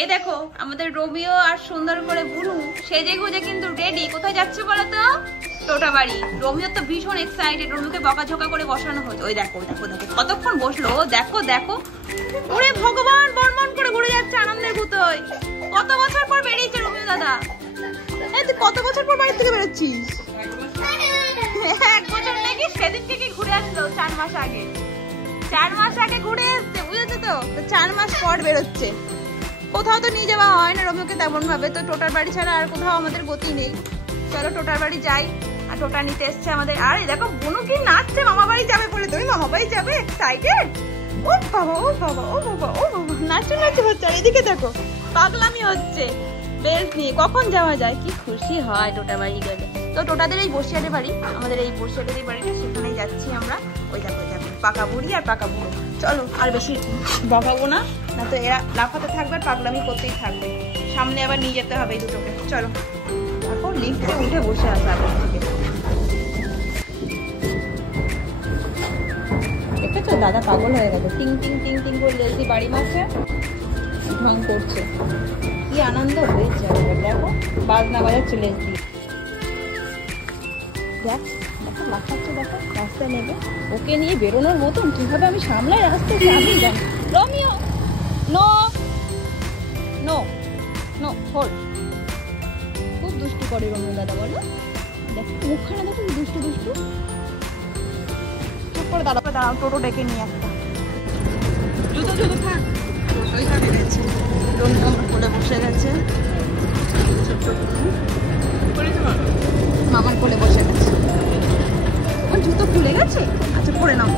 এই দেখো আমাদের রোমিও আর সুন্দর করে বুনু সেজে গুজে কিন্তু রেডি। কোথায় যাচ্ছে বলো তো? টোটা বাড়ি। রোমিও তো ভীষণ এক্সাইটেড, রোমিওকে বকাঝকা করে বসানো হচ্ছে। ওই দেখো দেখো দেখো কতক্ষণ বসলো, দেখো দেখো। ওরে ভগবান, বনবন করে ঘুরে যাচ্ছে আনন্দের ভূতই। কত বছর পর বেরিয়েছে রোমিও দাদা? এই তুই কত বছর পর বাড়ি থেকে বেরোচ্ছিস? 1 বছর নাকি, সেদিন থেকে ঘুরে আসলো 4 মাস আগে। 4 মাস আগে ঘুরে এসছে, বুঝেছো তো? 4 মাস পর বেরোচ্ছে। কোথাও তো নিয়ে যাওয়া হয় না রোমিওকে তেমন ভাবে, তো টোটার বাড়ি ছাড়া আর কোথাও আমাদের গতি নেই। চলো টোটার বাড়ি যাই। আর টোটা নিতে এসছে আমাদের। আর দেখো বুনু কি নাচছে, মামা বাড়ি যাবে বলে। তুমি মামা বাড়ি যাবে? এক্সাইটেড। ও বাবা ও বাবা ও বাবা ও বাবা, নাচতে নাচতে হচ্ছে। আর এদিকে দেখো পাগলামি হচ্ছে বেল্ট নিয়ে। কখন যাওয়া যায়, কি খুশি হয় টোটা বাড়ি গেলে। তো টোটাদের এই বসিয়াদের বাড়ি, আমাদের এই বসিয়াদের এই বাড়িটা, সেখানেই যাচ্ছি আমরা। ওই দেখো দেখো পাকা বুড়ি আর পাকা বুড়ো। চলো আর বেশি বকাবো না, না তো এরা লাফাতে থাকবে আর পাগলামি করতেই থাকবে। সামনে আবার নিয়ে যেতে হবে এই দুটোকে। চলো এখন লিফটে উঠে বসে আসা আগে থেকে। দেখেছো দাদা পাগল হয়ে গেছে, টিং টিং টিং টিং করে লেজি বাড়ি মারছে, ঢং করছে। কি আনন্দ হয়েছে, দেখো বাজনা বাজাচ্ছে লেজ দিয়ে। দেখ দেখো লাফাচ্ছে, দেখো রাস্তায় নেবে। ওকে নিয়ে বেরোনোর মতন কিভাবে আমি সামলাই রাস্তায়, আমি জানি। Romeo no no no hold. খুব দুষ্টু করে রোমিও দাদা, বলো। দেখো মুখখানা দেখো দুষ্টু দুষ্টু। চুপ করে দাঁড়াও দাঁড়াও, টোটো ডেকে নিয়ে একটা। জুতো জুতো থাক, ওইখানে গেছে। রোমিও আমার কোলে বসে গেছে, মামার কোলে বসে গেছে। ওর জুতো খুলে গেছে, আচ্ছা পরে নাও।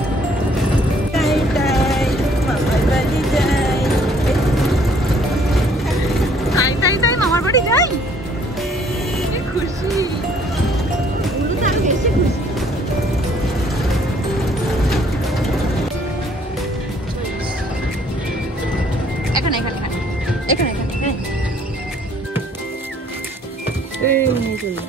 তাই তাই মামার বাড়ি যাই, তাই তাই তাই মামার বাড়ি যাই। কি খুশি, ওগুলো তো আরো বেশি খুশি। এখানে এখানে এখানে এখানে এখানে এখানে এই নিয়ে চলবে।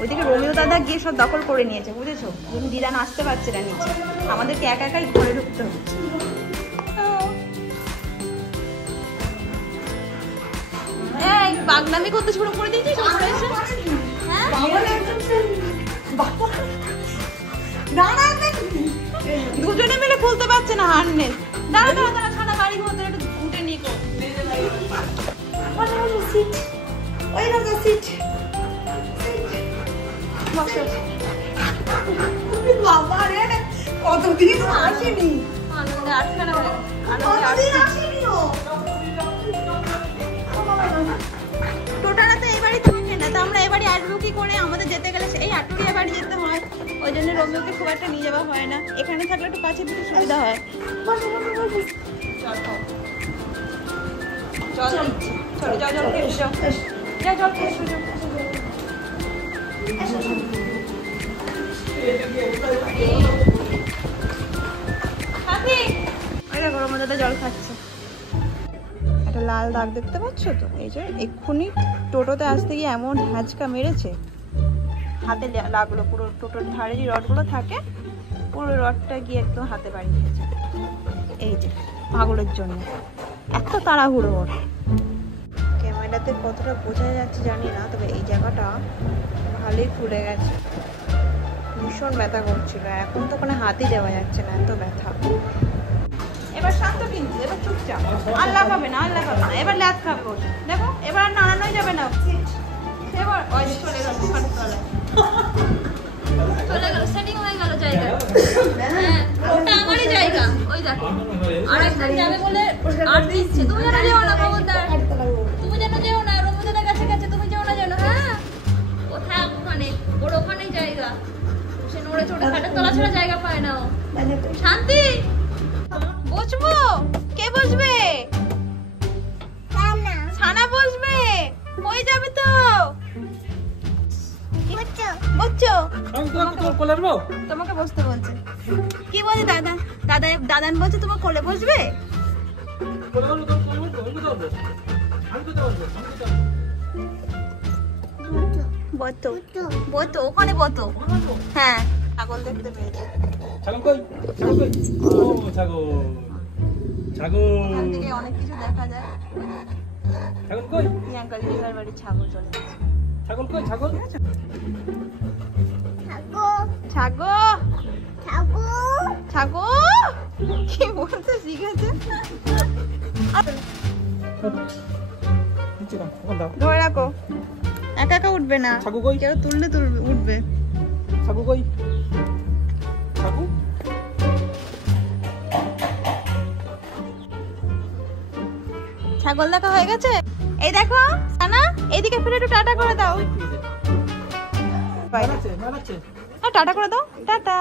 ওইদিকে রোমিও দাদা গিয়ে সব দখল করে নিয়েছে, বুঝেছো? দিদা আসতে পারছে না নিচে, আমাদেরকে একা একাই ঘরে ঢুকতে হচ্ছে। এই পাগলামি করতে শুরু করে দিয়েছিস। দুজনে মিলে খুলতে পারছে না হারনেস। দাঁড়া দাঁড়া দাঁড়া, সারা বাড়ি মতো একটু উঠে নিয়ে কর। কতদিন আসেনি, আনন্দে আটখানা টোটারা তো এই বাড়ি থাকে না, তো আমরা এই বাড়ি আসবো কি করে? আমাদের যেতে গেলে এই আটুরিয়া বাড়ি যেতে হয়, ওই জন্য রোমিওকে খুব একটা নিয়ে যাওয়া হয় না। এখানে থাকলে একটু কাছে পিঠে সুবিধা হয়। জল দিচ্ছি, চলো যাও জল খেয়ে যাও, যাও জল খেয়ে এসো, যাও। জল খাচ্ছে। একটা লাল দাগ দেখতে পাচ্ছ তো? এই যে এক্ষুনি টোটোতে আসতে গিয়ে এমন হ্যাঁচকা মেরেছে, হাতে লাগলো। পুরো টোটোর ধারে যে রডগুলো থাকে, পুরো রডটা গিয়ে একদম হাতে বাড়ি দিয়েছে। এই যে পাগলের জন্য এত তাড়াহুড়ো ওর। ক্যামেরাতে কতটা বোঝা যাচ্ছে জানি না, তবে এই জায়গাটা ভালোই ফুলে গেছে, ভীষণ ব্যথা করছিল। এখন তো ওখানে হাতই দেওয়া যাচ্ছে না, এত ব্যথা। এবার শান্ত কিন্তু, এবার চুপচাপ, আল্লাহ পাবে না আল্লাহ পাবে না। এবার ল্যাদ খাবে ওর, দেখো এবার আর নাড়ানোই যাবে না। এবার ওই চলে গেল, চলে গেল, সেটিং হয়ে গেল জায়গা। হ্যাঁ ওটা আমারই জায়গা। ওই দেখো আরেকজন যাবে বলে আর দিচ্ছে। তুমি যেন যেও না খবরদার, তুমি যেন যেও না। রবীন্দ্রনাথের কাছে গেছে, তুমি যেও না যেন। হ্যাঁ ও থাক ওখানে, ওর ওখানেই জায়গা। সে নড়ে চড়ে খাটের তলা ছাড়া জায়গা পায় না ও। শান্তি বসবো? কে বসবে? ছানা বসবে। হয়ে যাবে তো। বসছো তোমাকে বসতে বলছে। কি বলছে দাদা? দাদান বলছে তোমার কোলে বসবে। ওখানে বতো। হ্যাঁ ছাগল দেখতে পেয়েছে। অনেক কিছু দেখা যায়। প্রিয়াঙ্কার দিদার বাড়ি ছাগল চলে গেছে। কি বলতে শিখেছে? ধরে রাখো, একা একা উঠবে না, কেউ তুললে উঠবে। ছাগল দেখা হয়ে গেছে। এই দেখো না, এইদিকে ফিরে একটু টাটা করে দাও। টাটা করে দাও, টাটা।